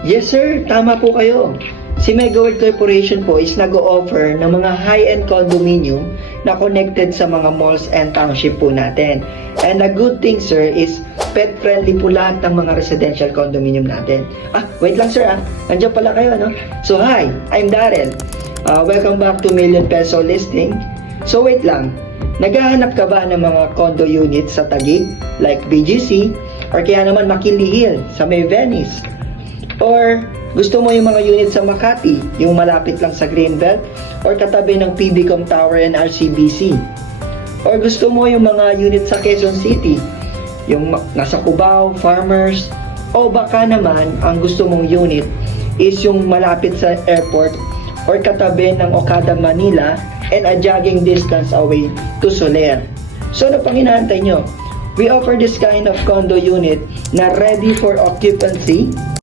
Yes sir, tama po kayo. Si Megaworld Corporation po is nag-o-offer ng mga high-end condominium na connected sa mga malls and township po natin. And the good thing sir is pet-friendly po lahat ng mga residential condominium natin. Wait lang sir Nandiyan pala kayo no? So hi, I'm Darren. Welcome back to Million Peso Listing. So wait lang, naghahanap ka ba ng mga condo units sa Taguig like BGC or kaya naman McKinley Hill sa May Venice? Or gusto mo yung mga unit sa Makati, yung malapit lang sa Greenbelt or katabi ng PBCom Tower and RCBC? Or gusto mo yung mga unit sa Quezon City, yung nasa Cubao, Farmers? O baka naman ang gusto mong unit is yung malapit sa airport or katabi ng Okada Manila and a jogging distance away to Soler? So ano pang inaantay nyo? We offer this kind of condo unit na ready for occupancy